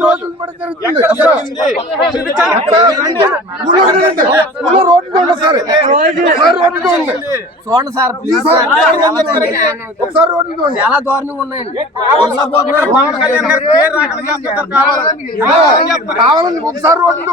Road ఉంది. Road ఉంది చూడండి సార్ ఒకసారి రోడ్డు ఉంది. ఉంది. చాలా దారుణంగా ఉన్నాయండి. కావాలండి రోడ్డు ఒకసారి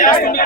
చేస్తుంది